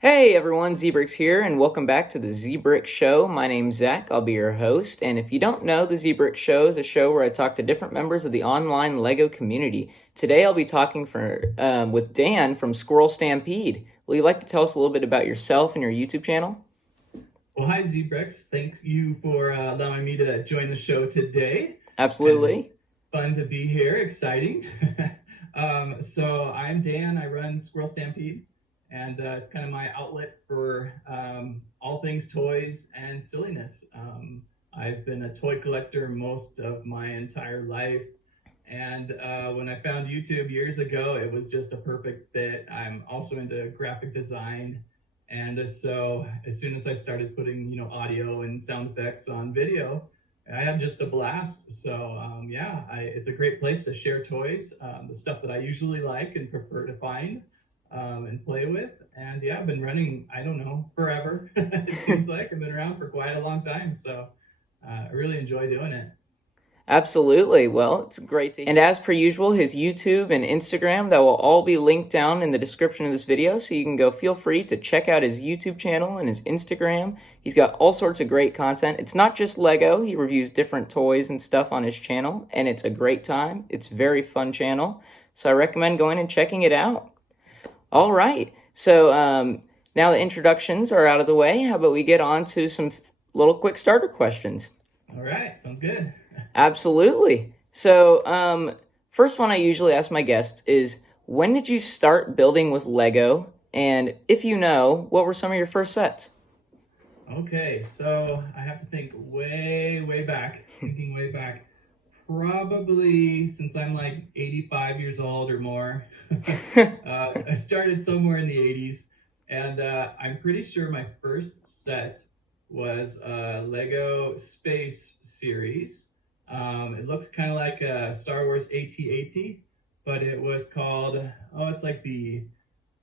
Hey everyone, Zbricks here, and welcome back to the Zbricks Show. My name's Zach, I'll be your host, and if you don't know, the Zbricks Show is a show where I talk to different members of the online LEGO community. Today I'll be talking with Dan from SquirrelStampede. Will you like to tell us a little bit about yourself and your YouTube channel? Well, hi, Zbricks. Thank you for allowing me to join the show today. Kind of Absolutely. fun to be here, exciting. So I'm Dan. I run Squirrel Stampede, and it's kind of my outlet for all things toys and silliness. I've been a toy collector most of my entire life, and when I found YouTube years ago, it was just a perfect fit. I'm also into graphic design, and so as soon as I started putting, audio and sound effects on video, I had just a blast. So it's a great place to share toys, the stuff that I usually like and prefer to find and play with. And yeah, I've been running, I don't know, forever. It seems like I've been around for quite a long time. So I really enjoy doing it. Absolutely. Well, it's great to hear. And as per usual, his YouTube and Instagram, that will all be linked down in the description of this video, so you can go feel free to check out his YouTube channel and his Instagram. He's got all sorts of great content. It's not just Lego. He reviews different toys and stuff on his channel, and it's a great time. It's a very fun channel, so I recommend going and checking it out. All right. So now the introductions are out of the way. How about we get on to some little quick starter questions? All right, sounds good. Absolutely. So, first one I usually ask my guests is, when did you start building with Lego? And if you know, what were some of your first sets? Okay, so I have to think way back, thinking way back. Probably since I'm like 85 years old or more. I started somewhere in the 80s, and I'm pretty sure my first set was a Lego Space series. It looks kind of like a Star Wars AT-AT, but it was called, it's like the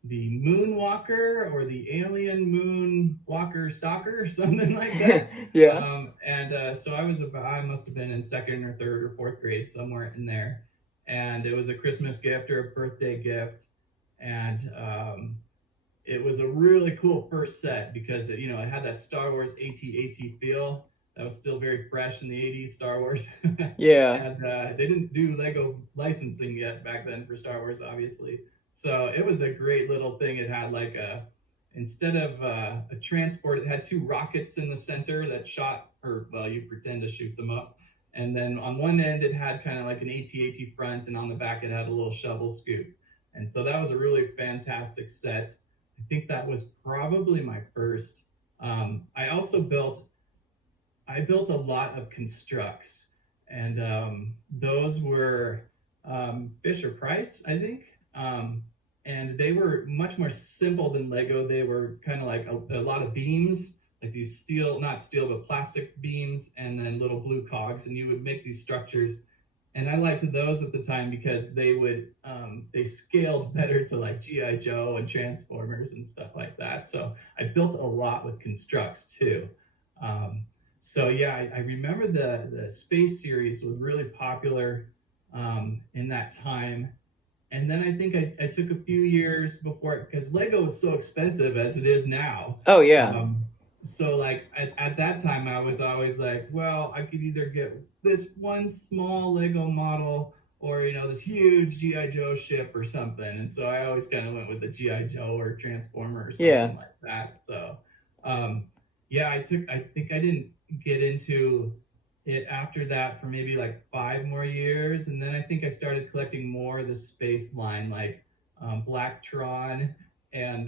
Moonwalker or the Alien Moon Walker Stalker or something like that. Yeah. So I must have been in second or third or fourth grade, somewhere in there. And it was a Christmas gift or a birthday gift. And it was a really cool first set because it had that Star Wars AT-AT feel that was still very fresh in the 80s Star Wars. Yeah. And they didn't do Lego licensing yet back then for Star Wars, obviously. So it was a great little thing. It had like instead of a transport, it had two rockets in the center that shot, or well, you pretend to shoot them up. And then on one end, it had kind of like an AT-AT front, and on the back, it had a little shovel scoop. And so that was a really fantastic set. I think that was probably my first. I built a lot of constructs, and those were Fisher Price, I think. And they were much more simple than Lego. They were kind of like a lot of beams, like these steel, not steel, but plastic beams, and then little blue cogs, and you would make these structures. And I liked those at the time because they scaled better to like GI Joe and Transformers and stuff like that. So I built a lot with constructs too. So yeah, I remember the space series was really popular in that time. And then I think I took a few years before, because Lego was so expensive as it is now. Oh, yeah. So like at that time, I was always like, well, I could either get this one small Lego model or this huge GI Joe ship or something. And so I always kind of went with the GI Joe or Transformer or Yeah. something like that. So yeah, I think I didn't get into it after that for maybe like 5 more years, and then I think I started collecting more of the space line, like Blacktron, and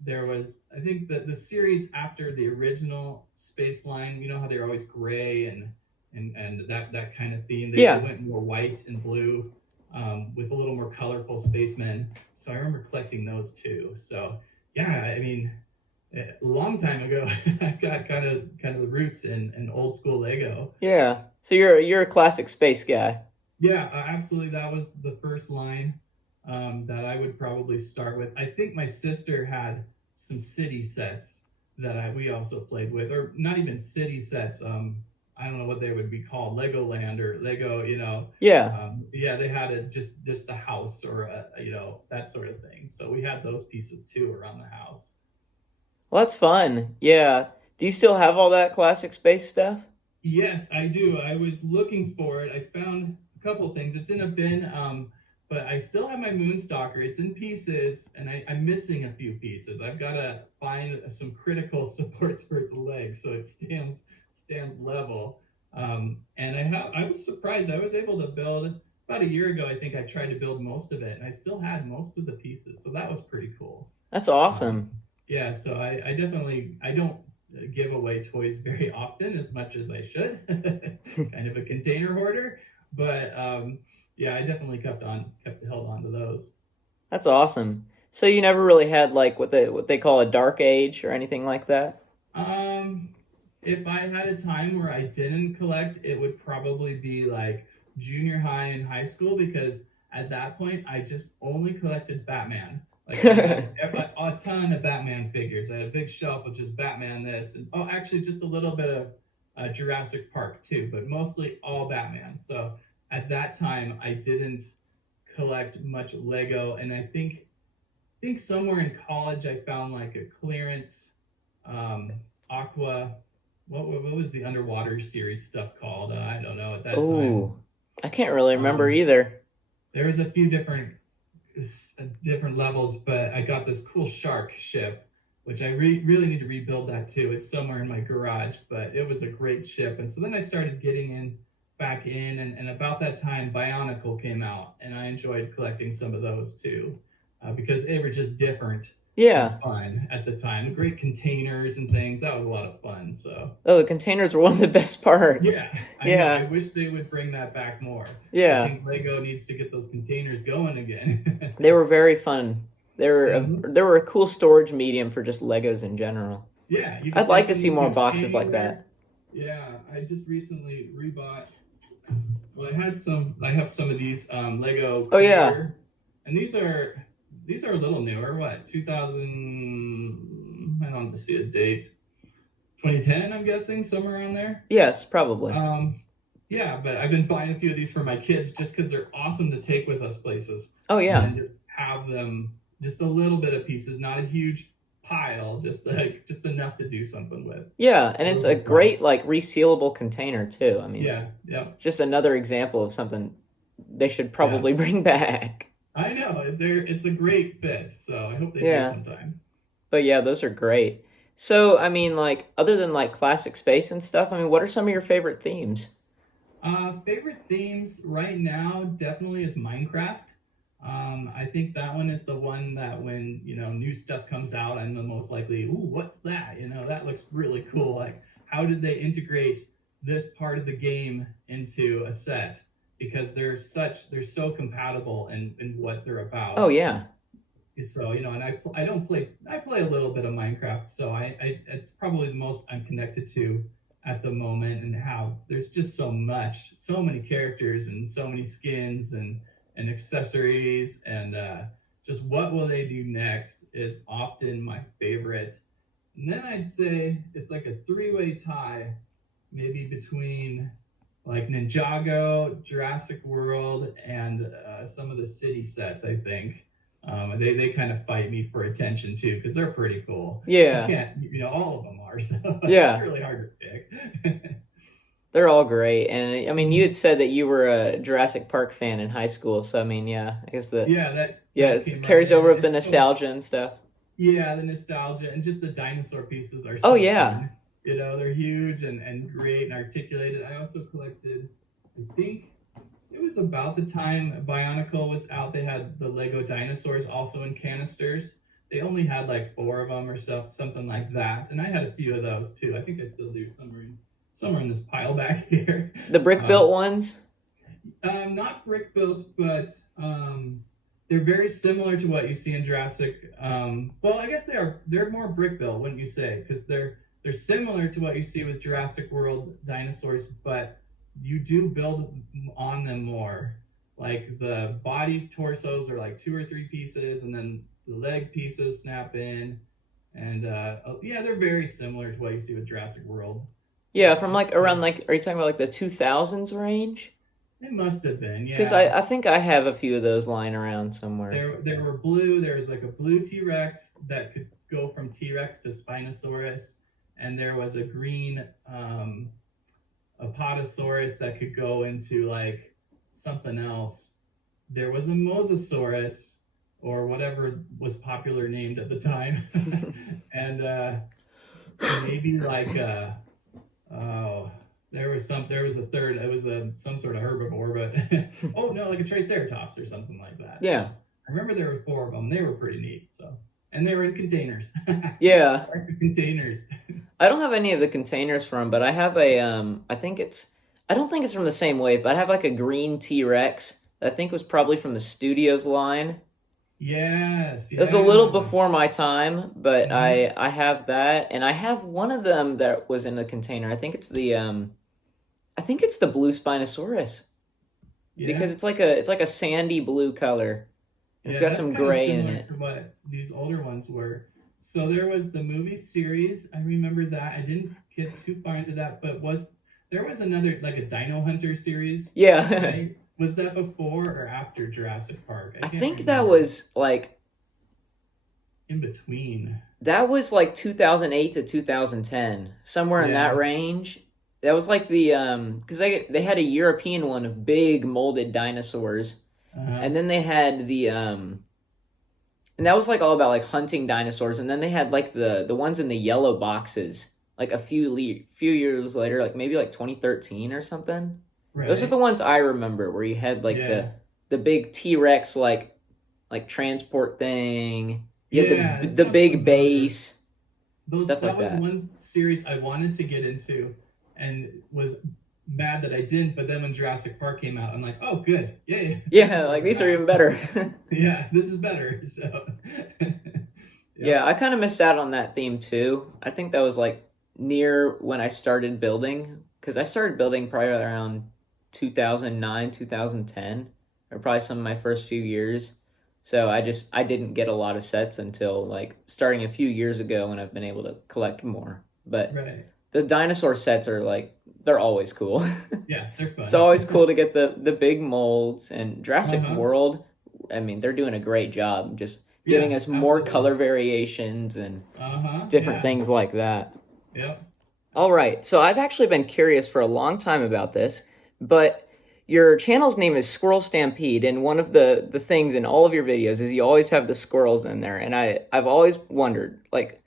there was, I think, the series after the original space line. You know how they're always gray and that kind of theme. They Yeah. went more white and blue with a little more colorful spacemen. So I remember collecting those too. So yeah, I mean, a long time ago. I've got kind of the roots in old school Lego. Yeah. So you're a classic space guy. Yeah, absolutely. That was the first line that I would probably start with. I think my sister had some city sets that we also played with, or not even city sets. I don't know what they would be called, Legoland or Lego. Yeah. Yeah, they had it just a house or that sort of thing. So we had those pieces too around the house. Well, that's fun. Yeah. Do you still have all that classic space stuff? Yes, I do. I was looking for it. I found a couple things. It's in a bin, but I still have my Moonstalker. It's in pieces, and I'm missing a few pieces. I've got to find some critical supports for its legs so it stands level. And I was surprised. I was able to build about a year ago. I think I tried to build most of it, and I still had most of the pieces, so that was pretty cool. That's Um, awesome. yeah, so I definitely I don't give away toys very often as much as I should. Kind of a container hoarder, but yeah, I definitely kept held on to those. That's awesome. So you never really had like what they call a dark age or anything like that? Um, if I had a time where I didn't collect, it would probably be like junior high and high school because at that point I just only collected Batman. Like I had a ton of Batman figures. I had a big shelf of just Batman this and oh, actually just a little bit of Jurassic Park too, but mostly all Batman. So at that time I didn't collect much Lego, and I think somewhere in college I found like a clearance um, Aqua. What was the underwater series stuff called? I don't know at that time. Oh, I can't really remember Um, either. there was a few different levels, but I got this cool shark ship, which I really need to rebuild that too. It's somewhere in my garage, but it was a great ship. And so then I started getting in back in, and about that time, Bionicle came out, and I enjoyed collecting some of those too, because they were just different and Yeah. fun at the time. Great containers and things. That was a lot of fun. So Oh, the containers were one of the best parts. yeah, I know. I Yeah. wish they would bring that back more. I Yeah. think Lego needs to get those containers going again. They were very fun. Mhm. They were a cool storage medium for just Legos in general. Yeah, you could I'd like take to them see with more you boxes like anywhere. that. Yeah, I just recently rebought. Well, I have some of these Lego Oh yeah. clear, and these are a little newer. What 2000? I don't have to see a date. 2010, I'm guessing, somewhere around there. Yes, probably. Um, yeah, but I've been buying a few of these for my kids just because they're awesome to take with us places, Oh yeah. and just have them just a little bit of pieces, not a huge pile, just enough to do something with. Yeah, and So it's those a are fun. great like resealable container too. I mean, Yeah, yeah, just another example of something they should yeah. probably bring back. I know it's a great fit, so I hope they do Yeah. sometime. But yeah, those are great. So, I mean, like, other than like classic space and stuff, I mean, what are some of your favorite themes? Favorite themes right now definitely is Minecraft. I think that one is the one that when new stuff comes out, I'm the most likely, ooh, what's that? That looks really cool. Like, how did they integrate this part of the game into a set? Because they're so compatible in what they're Oh about. yeah. So and I don't play. I play a little bit of Minecraft, so I it's probably the most I'm connected to at the moment, and how there's just so many characters and so many skins and accessories, and just what will they do next is often my favorite. And then I'd say it's like a three-way tie, maybe between like Ninjago, Jurassic World, and some of the city sets. I think they kind of fight me for attention too because they're pretty cool. You Yeah. can't, all of them are, so it's Yeah. really hard to pick. They're all great. And I mean, you Mhm. had said that you were a Jurassic Park fan in high school, so I mean, yeah, I guess Yeah, that yeah, that it came right carries over in. with the nostalgia and stuff. Yeah, the nostalgia and just the dinosaur pieces are Oh so yeah. fun. They're huge and great and articulated. I also collected, I think it was about the time Bionicle was out. They had the Lego dinosaurs also in canisters. They only had like four of them or something like that, and I had a few of those too. I think I still do somewhere in this pile back here. The brick built Um, ones? not brick built, but they're very similar to what you see in Jurassic. Well, I guess they are. They're more brick built, wouldn't you say? Because they're similar to what you see with Jurassic World dinosaurs, but you do build on them more. Like the body torsos are like two or three pieces, and then the leg pieces snap in. And yeah, they're very similar to what you see with Jurassic World. Yeah, from like Yeah. around like are you talking about like the 2000s range? It must have been, Because yeah. I think I have a few of those lying around somewhere. There were blue. There was like a blue T-Rex that could go from T-Rex to Spinosaurus, and there was a green Apatosaurus that could go into like something else. There was a Mosasaurus or whatever was popular named at the time, and maybe like oh, there was a third. It was some sort of herbivore, but oh no, like a Triceratops or something like that. Yeah. I remember there were four of them. They were pretty neat. So, and they were in containers. Yeah. Containers. I don't have any of the containers from, but I have a I don't think it's from the same wave, but I have like a green T-Rex that I think was probably from the Studios line. Yes. It was a little before my time, but I have that, and I have one of them that was in the container. I think it's the blue Spinosaurus. Yeah. Because it's like a sandy blue color. It's got some gray in it. To what these older ones were. So there was the movie series. I remember that. I didn't get too far into that, but there was another like a Dino Hunter series? Yeah. Right? Was that before or after Jurassic Park? I think that was like in between. That was like 2008 to 2010, somewhere in that range. That was like the because they had a European one of big molded dinosaurs, and then they had the and that was like all about like hunting dinosaurs, and then they had like the ones in the yellow boxes, like a few years later, like maybe like 2013 or something. Right. Those are the ones I remember where you had like the big T-Rex like transport thing. You had the big base. Stuff like that. That was one series I wanted to get into and was mad that I didn't, but then when Jurassic Park came out, I'm like, oh, good. Yeah, like these are even better. Yeah, this is better. So yeah, I kind of missed out on that theme too. I think that was like near when I started building, because I started building probably around 2009, 2010, or probably some of my first few years. So I didn't get a lot of sets until like starting a few years ago when I've been able to collect more. But the dinosaur sets are like, they're always cool. Yeah, they're fun. It's always cool to get the big molds, and Jurassic World, I mean, they're doing a great job just giving us more color variations and different things like that. Yep. All right, so I've actually been curious for a long time about this, but your channel's name is Squirrel Stampede, and one of the things in all of your videos is you always have the squirrels in there, and I've always wondered, like,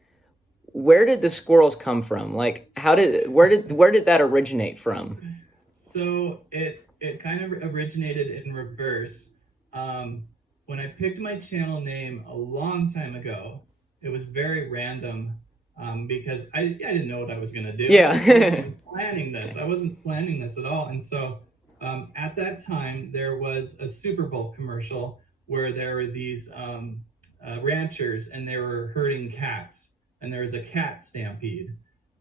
where did the squirrels come from? Like, where did that originate from? So it kind of originated in reverse. When I picked my channel name a long time ago, it was very random because I didn't know what I was gonna do. Yeah. I wasn't planning this at all, and so at that time there was a Super Bowl commercial where there were these ranchers and they were herding cats. And there was a cat stampede.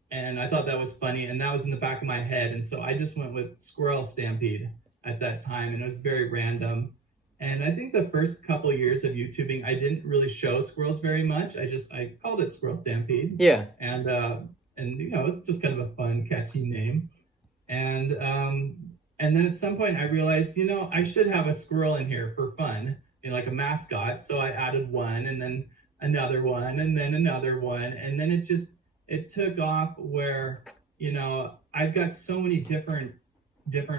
And I thought that was funny, and that was in the back of my head. And so I just went with Squirrel Stampede at that time, and it was very random. And I think the first couple of years of YouTubing, I didn't really show squirrels very much. I called it Squirrel Stampede. Yeah. And you know, it's just kind of a fun, catchy name. And then at some point I realized, you know, I should have a squirrel in here for fun, you know, like a mascot. So I added one, and then another one, and then another one, and then it took off where, you know, I've got so many different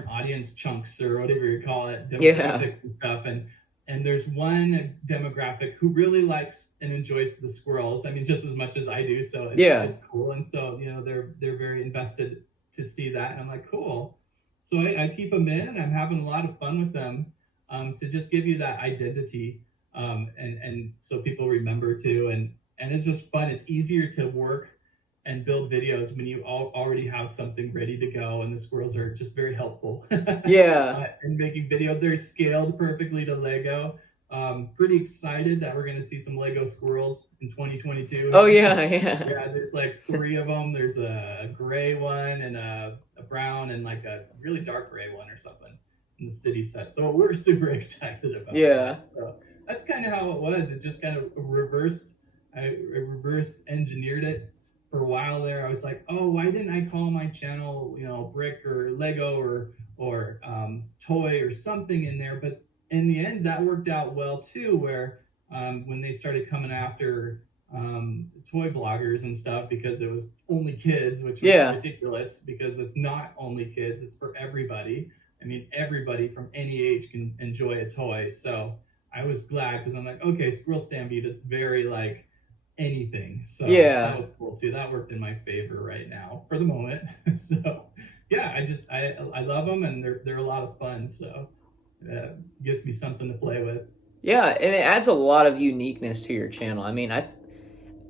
audience chunks or whatever you call it, demographics and stuff, and there's one demographic who really likes and enjoys the squirrels. I mean, just as much as I do, so it's cool, and so, you know, they're very invested to see that, and I'm like, cool. So I keep them in, and I'm having a lot of fun with them to just give you that identity. And so people remember too, and it's just fun. It's easier to work and build videos when you already have something ready to go, and the squirrels are just very helpful. In making videos. They're scaled perfectly to Lego. Pretty excited that we're going to see some Lego squirrels in 2022. Oh yeah. There's like 3 of them. There's a gray one and a brown and like a really dark gray one or something in the city set. So we're super excited about that. So that's kind of how it was. It just kind of I reverse engineered it for a while there. I was like, oh, why didn't I call my channel, you know, Brick or Lego or or toy or something in there. But in the end, that worked out well too, where when they started coming after toy bloggers and stuff because it was only kids, which was ridiculous because it's not only kids, it's for everybody. I mean, everybody from any age can enjoy a toy. So I was glad because I'm like, okay, Squirrel Stampede, it's very like anything. So that was cool too. That worked in my favor right now for the moment. So yeah, I love them and they're a lot of fun. So it gives me something to play with. Yeah, and it adds a lot of uniqueness to your channel. I mean,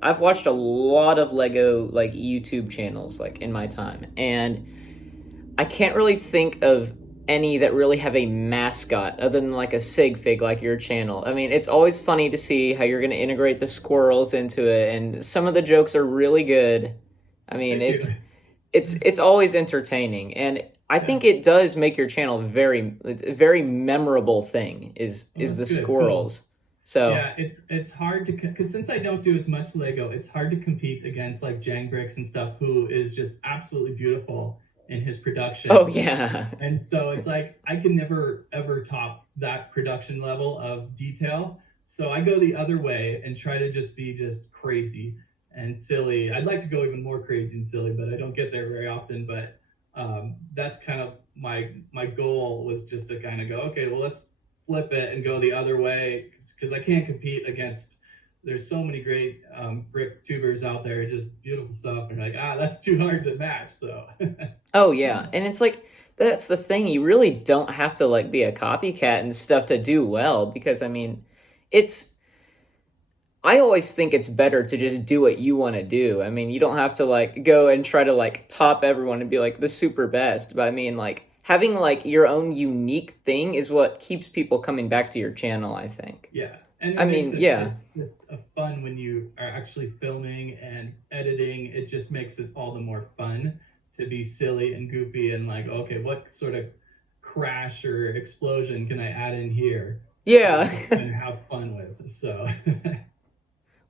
I've watched a lot of Lego like YouTube channels like in my time, and I can't really think of any that really have a mascot other than like a sig fig like your channel. I mean, it's always funny to see how you're going to integrate the squirrels into it, and some of the jokes are really good. I mean, it's always entertaining, and I think it does make your channel a very memorable thing is the squirrels. Cool. So yeah, it's hard to, because since I don't do as much Lego, it's hard to compete against like Zbricks and stuff, who is just absolutely beautiful in his production. Oh yeah. And so it's like I can never ever top that production level of detail. So I go the other way and try to just be just crazy and silly. I'd like to go even more crazy and silly, but I don't get there very often. But that's kind of my goal, was just to kind of go, okay, well, let's flip it and go the other way, because I can't compete against, there's so many great brick tubers out there, just beautiful stuff, and like, that's too hard to match. So oh yeah, and it's like, that's the thing, you really don't have to like be a copycat and stuff to do well, because I mean, I always think it's better to just do what you want to do. I mean, you don't have to like go and try to like top everyone and be like the super best, but I mean, like having like your own unique thing is what keeps people coming back to your channel, I think. Yeah. And I mean, it's just a fun when you are actually filming and editing. It just makes it all the more fun to be silly and goofy and like, okay, what sort of crash or explosion can I add in here? Yeah. And have fun with. So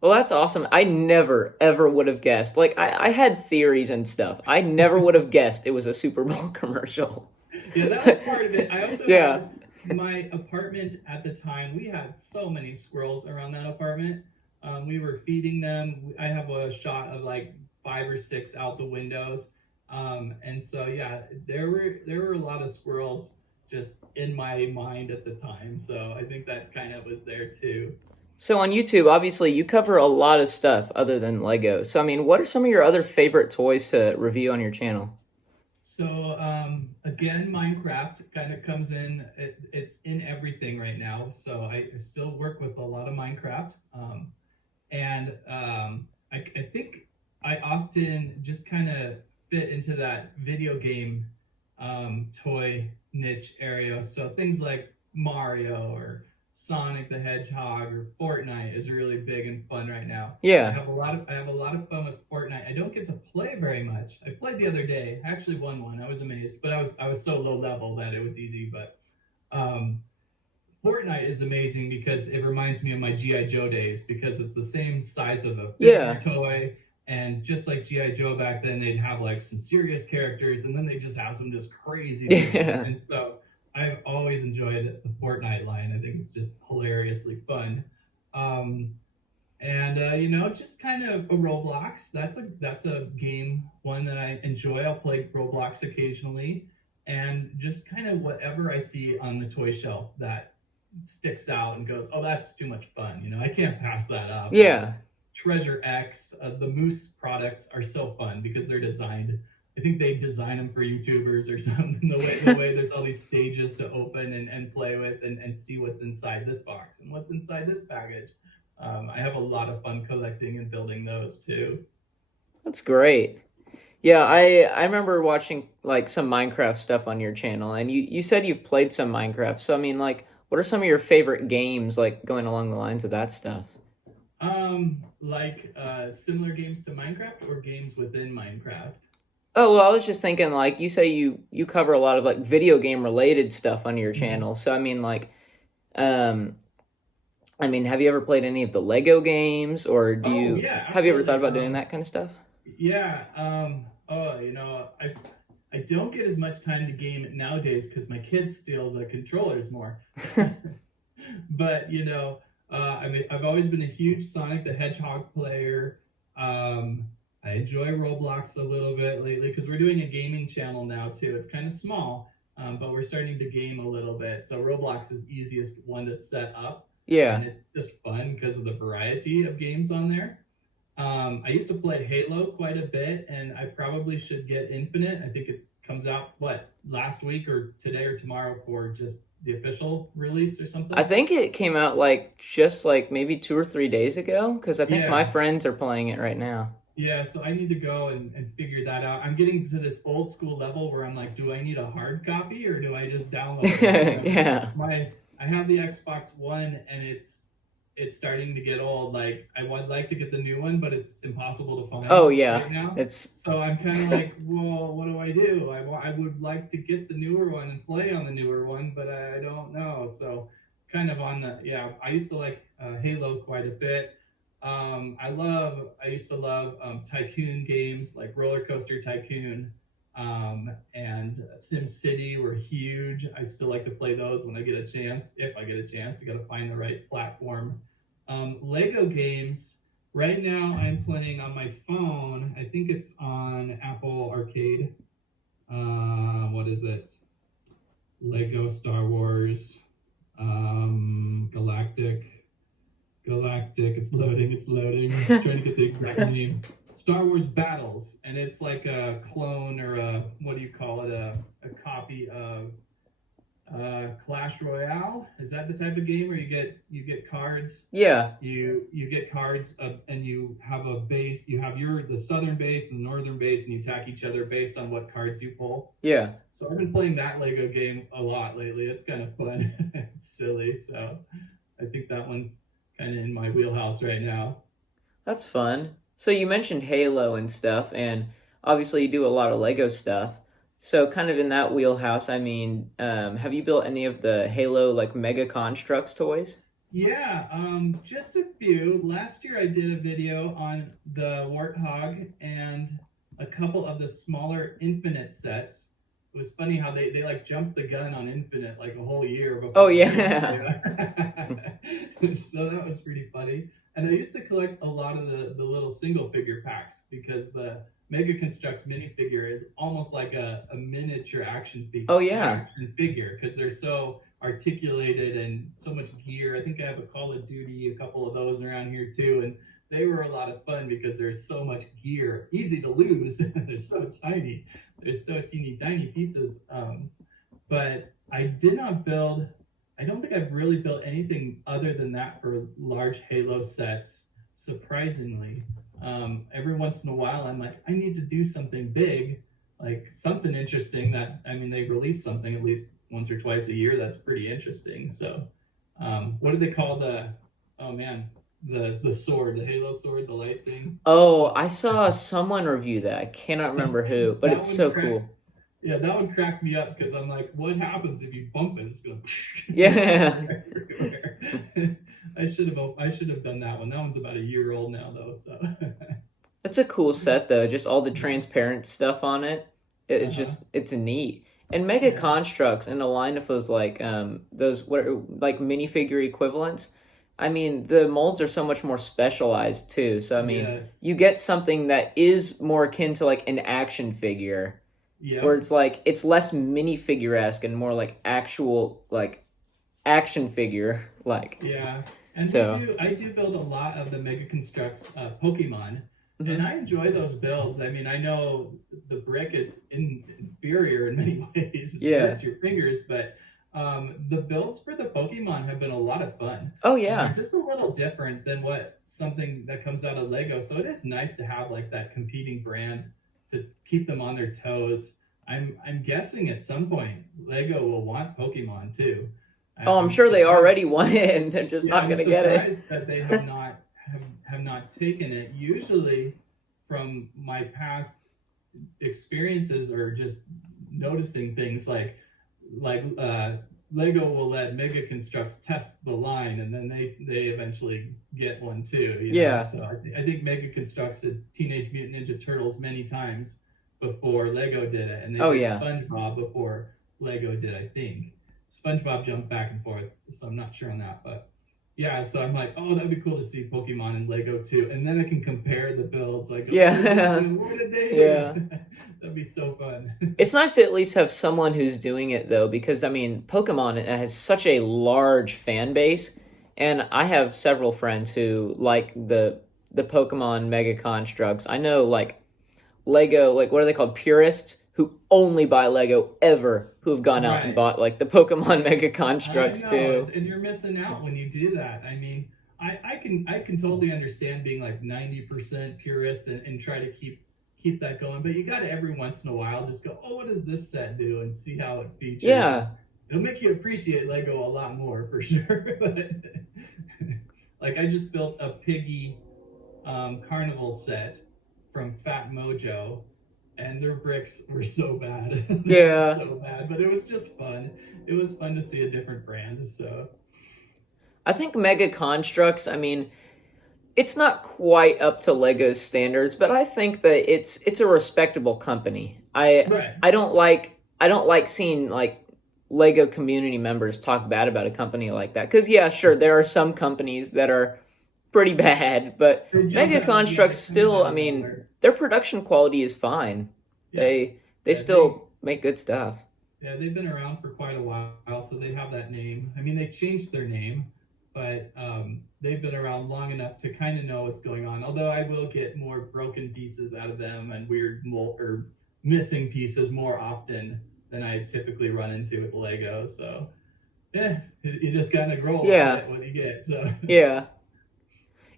well, that's awesome. I never, ever would have guessed. Like, I had theories and stuff. I never would have guessed it was a Super Bowl commercial. Yeah, that was part of it. I also had my apartment at the time. We had so many squirrels around that apartment. We were feeding them. I have a shot of like 5 or 6 out the windows. And so, yeah, there were a lot of squirrels just in my mind at the time. So I think that kind of was there too. So on YouTube, obviously, you cover a lot of stuff other than Lego. So, I mean, what are some of your other favorite toys to review on your channel? So, again, Minecraft kind of comes in. It's in everything right now. So I still work with a lot of Minecraft. I think I often just kind of fit into that video game toy niche area. So things like Mario or Sonic the Hedgehog or Fortnite is really big and fun right now. Yeah. I have a lot of fun with Fortnite. I don't get to play very much. I played the other day. I actually won one. I was amazed, but I was so low level that it was easy. But Fortnite is amazing because it reminds me of my G.I. Joe days, because it's the same size of a figure toy. And just like G.I. Joe back then, they'd have like some serious characters, and then they just have some just crazy things. And so I've always enjoyed the Fortnite line. I think it's just hilariously fun. You know, just kind of a Roblox. That's a game one that I enjoy. I'll play Roblox occasionally, and just kind of whatever I see on the toy shelf that sticks out and goes, oh, that's too much fun. You know, I can't pass that up. Yeah. Treasure X, the Moose products are so fun because they're designed. I think they design them for YouTubers or something. The way there's all these stages to open and play with and see what's inside this box and what's inside this package. I have a lot of fun collecting and building those too. That's great. Yeah, I remember watching like some Minecraft stuff on your channel, and you said you've played some Minecraft. So I mean, like, what are some of your favorite games, like going along the lines of that stuff? Similar games to Minecraft or games within Minecraft? Oh, well, I was just thinking, like, you say you cover a lot of like video game related stuff on your channel. So I mean, like, have you ever played any of the Lego games, or have you ever thought about doing that kind of stuff? Yeah. You know, I don't get as much time to game nowadays because my kids steal the controllers more. But I mean, I've always been a huge Sonic the Hedgehog player. I enjoy Roblox a little bit lately because we're doing a gaming channel now too. It's kind of small, but we're starting to game a little bit. So Roblox is the easiest one to set up. Yeah. And it's just fun because of the variety of games on there. I used to play Halo quite a bit, and I probably should get Infinite. I think it comes out, last week or today or tomorrow for just the official release or something? I think it came out just maybe 2 or 3 days ago, because I think my friends are playing it right now. Yeah, so I need to go and figure that out. I'm getting to this old school level where I'm like, do I need a hard copy or do I just download it? Yeah. I have the Xbox One and it's starting to get old. Like I would like to get the new one, but it's impossible to find. Oh yeah, right now. it's So I'm kind of like, well, what do I do? I would like to get the newer one and play on the newer one, but I don't know. So kind of I used to like Halo quite a bit. I used to love tycoon games like Roller Coaster Tycoon and Sim City were huge. I still like to play those when I get a chance. If I get a chance, you got to find the right platform. Lego games. Right now, I'm playing on my phone. I think it's on Apple Arcade. What is it? Lego Star Wars Galactic. It's loading. I'm trying to get the exact name. Star Wars Battles, and it's like a clone or a copy of Clash Royale. Is that the type of game where you get cards? Yeah. You get cards and you have a base. You have the southern base and the northern base, and you attack each other based on what cards you pull. Yeah. So I've been playing that Lego game a lot lately. It's kind of fun. It's silly. So I think that one's kind of in my wheelhouse right now. That's fun. So you mentioned Halo and stuff, and obviously you do a lot of Lego stuff. So kind of in that wheelhouse, I mean, have you built any of the Halo Mega Constructs toys? Yeah, just a few. Last year I did a video on the Warthog and a couple of the smaller Infinite sets. It was funny how they jumped the gun on Infinite like a whole year before. Oh yeah. So that was pretty funny. And I used to collect a lot of the little single figure packs because the Mega Constructs minifigure is almost like a miniature action figure. Oh yeah. Action figure because they're so articulated and so much gear. I think I have a Call of Duty, a couple of those around here too, and they were a lot of fun because there's so much gear, easy to lose. They're so tiny. They're so teeny tiny pieces. But I did not build. I don't think I've really built anything other than that for large Halo sets. Surprisingly, every once in a while I'm like, I need to do something big, like something interesting. They release something at least once or twice a year. That's pretty interesting. So, what do they call the sword, the Halo sword, the light thing? Oh, I saw someone review that. I cannot remember who, but it's so cool. Yeah, that would crack me up because I'm like, what happens if you bump it? It's gonna yeah. I should have done that one. That one's about a year old now though, so It's a cool set though, just all the transparent stuff on it. It's neat. And Mega Constructs and a line of those minifigure equivalents. I mean, the molds are so much more specialized too. So I mean, you get something that is more akin to an action figure. Yeah. Where it's less minifigure-esque and more actual action figure Yeah. And so I do build a lot of the Mega Constructs Pokemon. Mm-hmm. And I enjoy those builds. I mean, I know the brick is inferior in many ways. It hurts your fingers, but the builds for the Pokemon have been a lot of fun. Oh yeah. And just a little different than something that comes out of Lego. So it is nice to have that competing brand to keep them on their toes. I'm guessing at some point Lego will want Pokemon too. I'm sure they already want it, and they're just not going to get it. I'm surprised that they have not taken it. Usually, from my past experiences or just noticing things like Lego will let Mega Constructs test the line, and then they eventually get one too. Yeah. So I think Mega Constructs did Teenage Mutant Ninja Turtles many times before Lego did it, and they Oh did yeah. SpongeBob before Lego did, I think. SpongeBob jumped back and forth, so I'm not sure on that, but yeah, so I'm like, oh, that'd be cool to see Pokemon in Lego too, and then I can compare the builds. Like, Yeah. what did they Yeah. do? That'd be so fun. It's nice to at least have someone who's doing it though, because I mean, Pokemon has such a large fan base, and I have several friends who like the Pokemon Mega Constructs. I know like Lego, like what are they called? Purists who only buy Lego ever, who have gone out and Right. bought like the Pokemon Mega I Constructs know, too. and you're missing out when you do that. I mean, I can totally understand being like 90% purist and try to keep that going, but you got to every once in a while just go, oh, what does this set do, and see how it features, and Yeah. it'll make you appreciate Lego a lot more for sure. But like I just built a Piggy carnival set from Fat Mojo, and their bricks were so bad. They were Yeah. so bad, but it was just fun. It was fun to see a different brand. So I think Mega Constructs, I mean, it's not quite up to Lego's standards, but I think that it's a respectable company. right, I don't like seeing like Lego community members talk bad about a company like that. Cuz yeah, sure, there are some companies that are pretty bad, but they jump Mega out. Yeah, Constructs they come still, out I of mean, nowhere. their production quality is fine. Yeah, They yeah, they still make good stuff. yeah they've been around for quite a while, so they have that name. I mean, they changed their name, but they've been around long enough to kind of know what's going on. Although I will get more broken pieces out of them and weird or missing pieces more often than I typically run into with Lego. So yeah, you just gotta grow with Yeah. it what you get. So Yeah.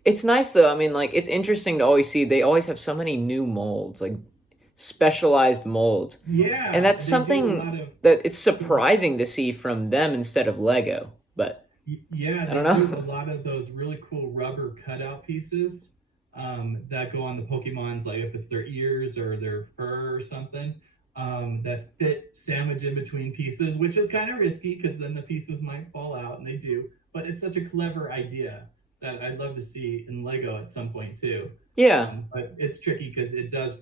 It's nice though. I mean, like it's interesting to always see they always have so many new molds, like specialized molds. And yeah, that's they do a something lot of that it's surprising to see from them instead of Lego. But yeah, I they don't do a know. lot of those really cool rubber cutout pieces that go on the Pokemons, like if it's their ears or their fur or something, that fit sandwich in between pieces, which is kind of risky because then the pieces might fall out, and they do. But it's such a clever idea that I'd love to see in Lego at some point too. Yeah. But it's tricky because it does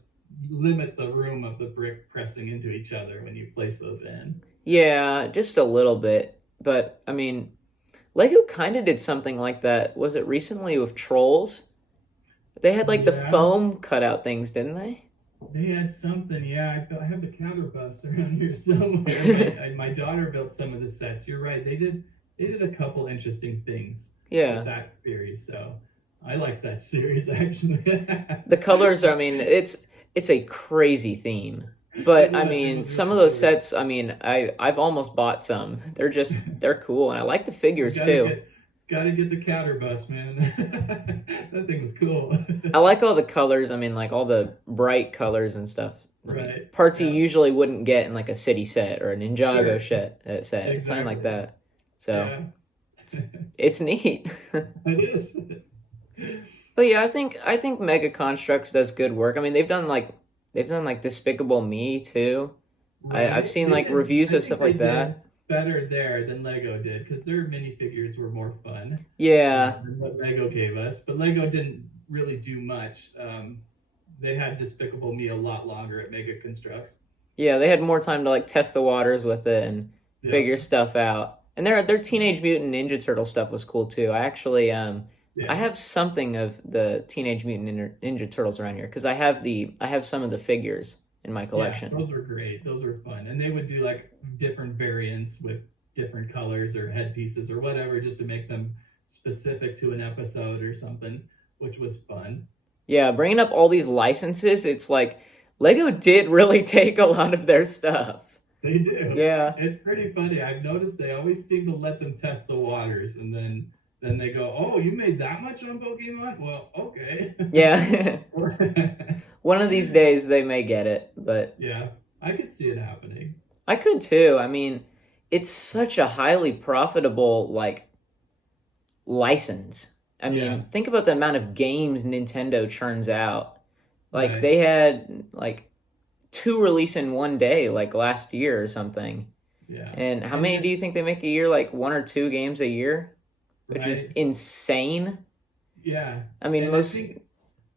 limit the room of the brick pressing into each other when you place those in. Yeah, just a little bit. But I mean, Lego kind of did something like that. Was it recently with Trolls? They had like the Yeah, foam cutout things, didn't they? they had something. Yeah, I have the counter bus around here somewhere. My daughter built some of the sets. You're right. They did a couple interesting things with Yeah. that series. So I like that series actually. The colors, I mean, it's a crazy theme. But I It mean, was some really of those cool. sets, I mean, I've almost bought some. They're cool and I like the You figures too. gotta get the counter bus, man. That thing was cool. I like all the colors, I mean, like all the bright colors and stuff. I mean, Right. parts you Yeah. usually wouldn't get in like a city set or a Ninjago Sure. set, something like Exactly. that. So, Yeah. it's neat. It is. But yeah, I think Mega Constructs does good work. I mean, they've done like Despicable Me too. I've Right. seen like reviews I of think stuff they like did that. better there than Lego did because their minifigures were more fun Yeah, than what Lego gave us. But Lego didn't really do much. They had Despicable Me a lot longer at Mega Constructs. yeah, they had more time to like test the waters with it and Yep. figure stuff out. And their Teenage Mutant Ninja Turtle stuff was cool too. I Yeah. have something of the Teenage Mutant Ninja Turtles around here because I have some of the figures in my Yeah. collection. Those were great. Those were fun. And they would do like different variants with different colors or headpieces or whatever just to make them specific to an episode or something, which was fun. Yeah, bringing up all these licenses, it's like Lego did really take a lot of their stuff. They do. Yeah. It's pretty funny. I've noticed they always seem to let them test the waters, and then they go, "Oh, you made that much on Pokemon? Well, okay." Yeah. One of these days they may get it, but Yeah, I could see it happening. I could too. I mean, it's such a highly profitable like license. I Yeah, mean, think about the amount of games Nintendo churns out. Like right. they had like two release in one day, like last year or something. Yeah, And how and many do yet, you think they make a year? Like one or two games a year, which is right. insane. Yeah, I mean, and I most think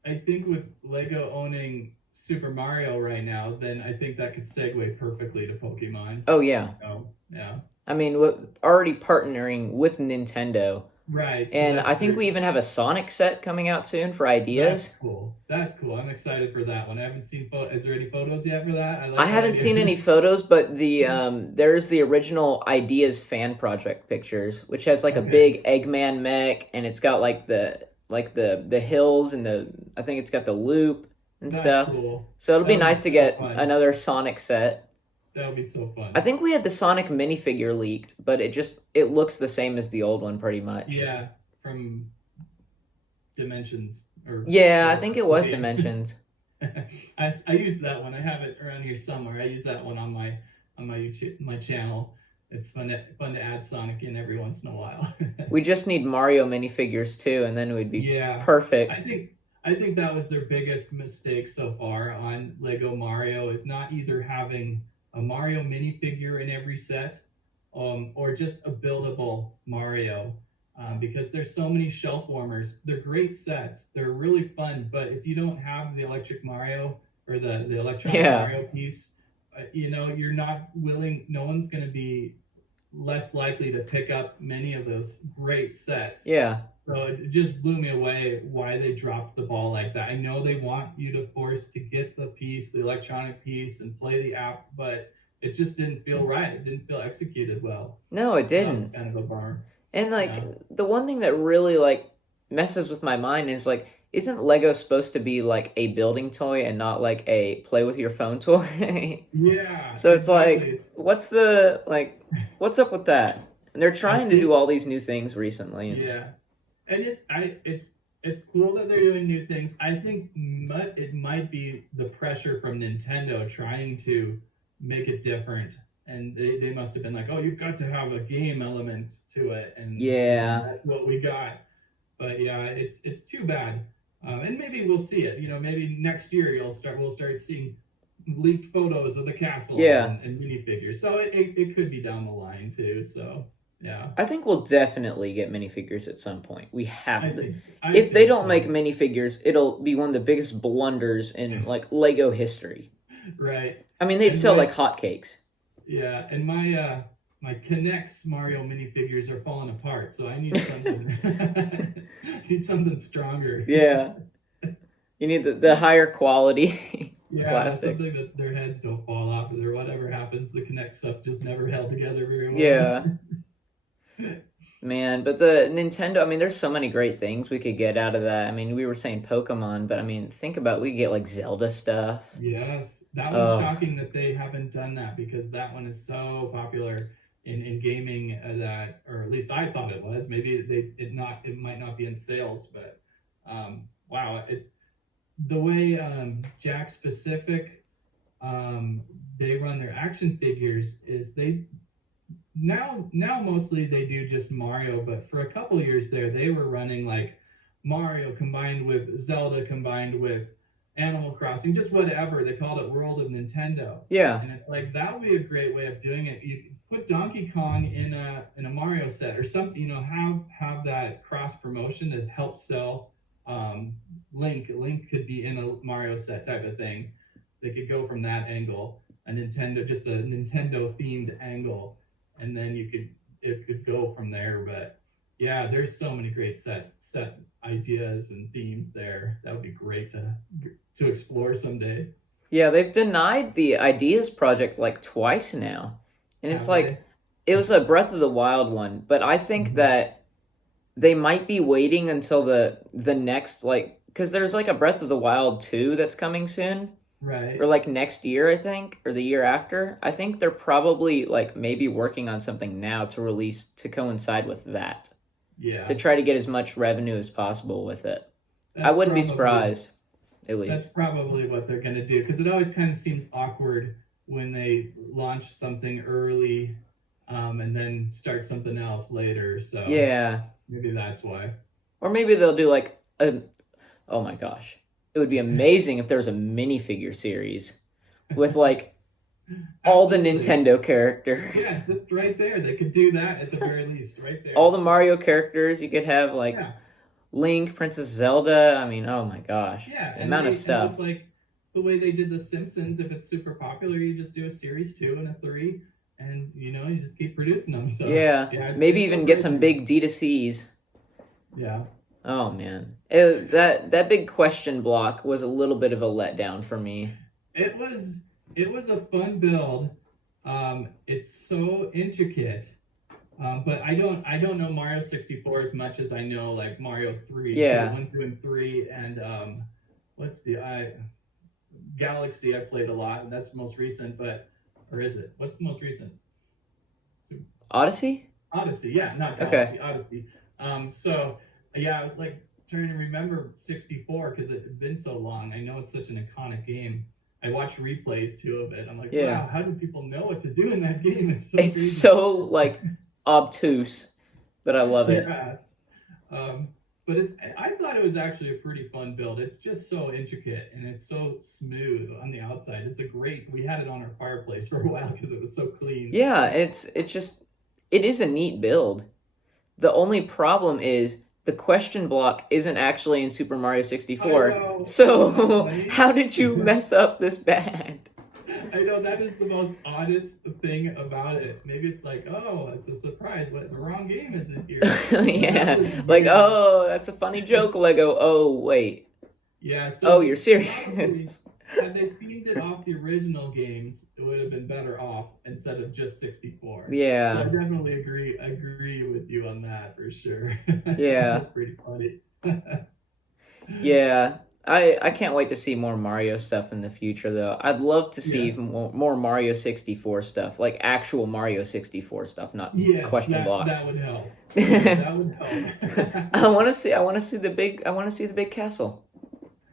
I think with Lego owning Super Mario right now, then I think that could segue perfectly to Pokemon. Oh yeah. So, yeah. I mean, we're already partnering with Nintendo. Right. So And that's I think we even have a Sonic set coming out soon for ideas. That's cool. That's cool. I'm excited for that one. I haven't seen Is there any photos yet for that? I I like that haven't seen idea. any photos, but there's the original Ideas fan project pictures, which has like a Okay. big Eggman mech, and it's got like the hills and I think it's got the loop and That's stuff. cool. So it'll be That'll nice to so get fun. another Sonic set. That would be so fun. I think we had the Sonic minifigure leaked, but it looks the same as the old one pretty much. Yeah, from Dimensions. Yeah, I think it was Dimensions. I used that one. I have it around here somewhere. I use that one on my YouTube, my channel. It's fun to add Sonic in every once in a while. We just need Mario minifigures too, and then we'd be Yeah. perfect. I think that was their biggest mistake so far on Lego Mario, is not either having a Mario minifigure in every set, or just a buildable Mario, because there's so many shelf warmers. They're great sets. They're really fun, but if you don't have the electric Mario or the electronic Mario piece, you're not willing. No one's going to be less likely to pick up many of those great sets. Yeah. So it just blew me away why they dropped the ball like that. I know they want you to force to get the piece, the electronic piece, and play the app, but it just didn't feel right. It didn't feel executed well. No, it didn't. It's kind of a bummer. And the one thing that really messes with my mind is isn't Lego supposed to be like a building toy and not like a play with your phone toy? Yeah. So it's what's up with that? And they're trying to do all these new things recently. Yeah. And it's cool that they're doing new things. I think it might be the pressure from Nintendo trying to make it different, and they must have been like, oh, you've got to have a game element to it, and yeah, that's what we got. But yeah, it's too bad. And maybe we'll see it. Maybe next year we'll start seeing leaked photos of the castle and minifigures. So it could be down the line too. So yeah, I think we'll definitely get minifigures at some point. We have to. If they don't make minifigures, it'll be one of the biggest blunders in Lego history. Right. I mean, they'd sell like hotcakes. Yeah, and my Kinect's Mario minifigures are falling apart, so I need something stronger. Yeah, you need the higher quality. Yeah, plastic. Something that their heads don't fall off, or whatever happens. The Kinect stuff just never held together very well. Yeah. Man, but the Nintendo, I mean, there's so many great things we could get out of that. I mean, we were saying Pokemon, but I mean, think about we could get Zelda stuff. Yes, that was shocking that they haven't done that, because that one is so popular in gaming, that, or at least I thought it was. Maybe it might not be in sales, but wow, the way Jakks Pacific they run their action figures is now mostly they do just Mario, but for a couple years there they were running Mario combined with Zelda combined with Animal Crossing, just whatever. They called it World of Nintendo. Yeah. And it's that would be a great way of doing it. You could put Donkey Kong in a Mario set or something, have that cross promotion that helps sell Link. Link could be in a Mario set type of thing. They could go from that angle, just a Nintendo themed angle, and then it could go from there. But yeah, there's so many great set ideas and themes there. That would be great to explore someday. Yeah, they've denied the Ideas project twice now. And it's it was a Breath of the Wild one, but I think that they might be waiting until the next because there's a Breath of the Wild 2 that's coming soon. Right. Or next year, I think, or the year after. I think they're probably maybe working on something now to release to coincide with that. Yeah. To try to get as much revenue as possible with it. I wouldn't be surprised, at least. That's probably what they're going to do, because it always kind of seems awkward when they launch something early and then start something else later. So yeah, maybe that's why. Or maybe they'll do oh my gosh. It would be amazing if there was a minifigure series with all the Nintendo characters. Yeah, just right there. They could do that at the very least, right there. All the Mario characters. You could have Link, Princess Zelda. I mean, oh my gosh. Yeah, the amount of stuff. the way they did The Simpsons. If it's super popular, you just do a series 2 and a 3, and you just keep producing them. So Yeah, maybe even get some big D2Cs. Yeah. Oh man, that big question block was a little bit of a letdown for me. It was a fun build. It's so intricate. But I don't know Mario 64 as much as I know like Mario 3. Yeah. 1, 2, and 3, and what's the Galaxy I played a lot, and that's the most recent, or is it? What's the most recent? Odyssey? Odyssey, yeah, not Galaxy, Odyssey. So yeah, I was like trying to remember 64 because it had been so long. I know it's such an iconic game. I watched replays too of it. I'm like, wow, how do people know what to do in that game? It's crazy. So like obtuse, but I love it. Yeah. But I thought it was actually a pretty fun build. It's just so intricate and it's so smooth on the outside. We had it on our fireplace for a while because it was so clean. Yeah, it is a neat build. The only problem is the question block isn't actually in Super Mario 64. So how did you mess up this bad? I know, that is the most oddest thing about it. Maybe it's like, oh, it's a surprise. What, the wrong game is in here? Yeah, like, oh, that's a funny joke, Lego. Oh, wait. Yeah. So oh, you're serious. Had they themed it off the original games, it would have been better off instead of just 64. Yeah. So I definitely agree with you on that for sure. Yeah. That's pretty funny. Yeah. I can't wait to see more Mario stuff in the future, though. I'd love to see more Mario 64 stuff, like actual Mario 64 stuff, not question blocks. That would help. That would help. I want to see the big castle.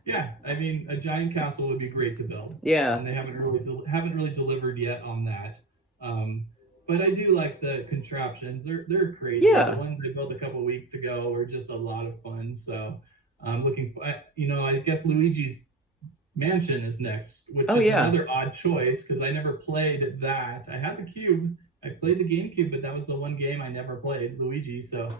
Yeah, I mean, a giant castle would be great to build. Yeah, and they haven't really delivered yet on that. But I do like the contraptions. They're crazy. Yeah. The ones they built a couple weeks ago were just a lot of fun. So I'm looking for, I guess Luigi's Mansion is next, which is another odd choice because I never played that. I had the Cube. I played the GameCube, but that was the one game I never played, Luigi. So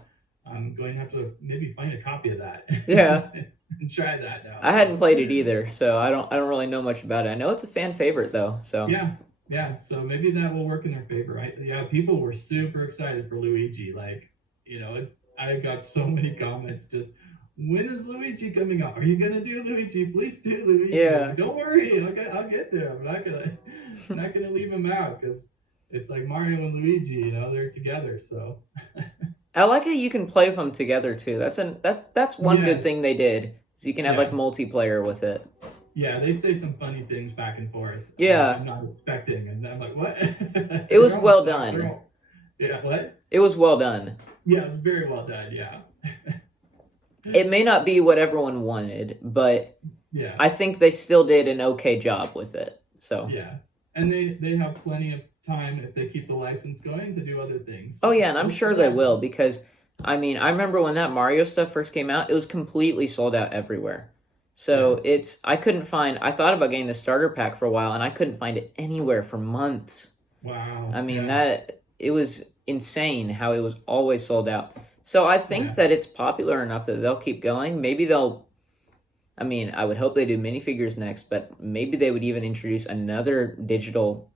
I'm going to have to maybe find a copy of that. Yeah. And try that now. I hadn't played it either, so I don't really know much about it. I know it's a fan favorite though. So yeah. So maybe that will work in their favor. People were super excited for Luigi. Like, I got so many comments just, when is Luigi coming out? Are you gonna do Luigi? Please do Luigi. Yeah. Don't worry, I'll get to him. I'm not gonna leave him out because it's like Mario and Luigi. They're together. So. I like how you can play them together too. That's one good thing they did. So you can have like multiplayer with it. Yeah, they say some funny things back and forth. Yeah. I'm not expecting, and I'm like, what? It was well done. Yeah, what? It was well done. Yeah, it was very well done, yeah. It may not be what everyone wanted, but I think they still did an okay job with it. So yeah, and they have plenty of time if they keep the license going to do other things. Oh yeah, and I'm sure they will because I remember when that Mario stuff first came out, it was completely sold out everywhere. So I thought about getting the starter pack for a while and I couldn't find it anywhere for months. Wow. It was insane how it was always sold out. So I think that it's popular enough that they'll keep going. Maybe I would hope they do minifigures next, but maybe they would even introduce another digital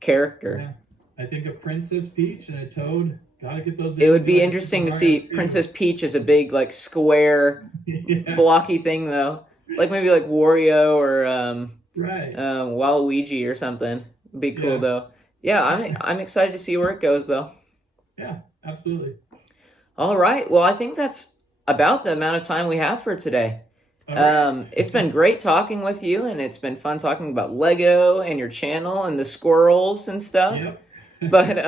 character. Yeah. I think a Princess Peach and a Toad. Gotta get those. It would be interesting to see Princess Peach as a big like square blocky thing though. Like maybe like Wario or Waluigi or something. It'd be cool though. Yeah, I'm excited to see where it goes though. Yeah, absolutely. All right. Well, I think that's about the amount of time we have for today. It's been great talking with you, and it's been fun talking about Lego and your channel and the squirrels and stuff. Yep. But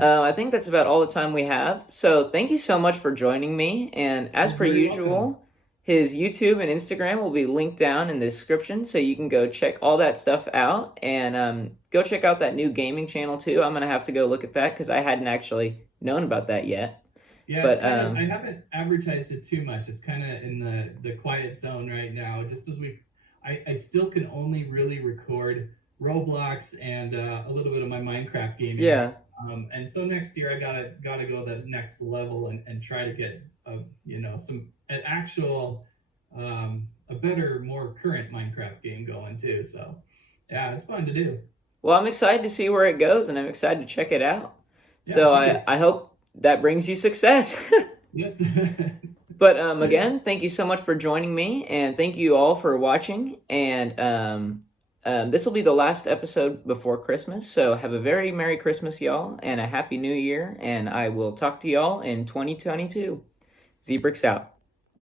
I think that's about all the time we have. So thank you so much for joining me. And as per usual, his YouTube and Instagram will be linked down in the description, so you can go check all that stuff out. And go check out that new gaming channel too. I'm going to have to go look at that because I hadn't actually known about that yet. Yeah, but I haven't advertised it too much. It's kind of in the quiet zone right now. Just as I still can only really record Roblox and a little bit of my Minecraft gaming. Yeah. And so next year I gotta go the next level and try to get an actual a better, more current Minecraft game going too. So yeah, it's fun to do. Well, I'm excited to see where it goes, and I'm excited to check it out. Yeah, So I hope that brings you success. yes. But again, thank you so much for joining me, and thank you all for watching. And this will be the last episode before Christmas, so have a very Merry Christmas, y'all, and a Happy New Year, and I will talk to y'all in 2022. Zbricks out.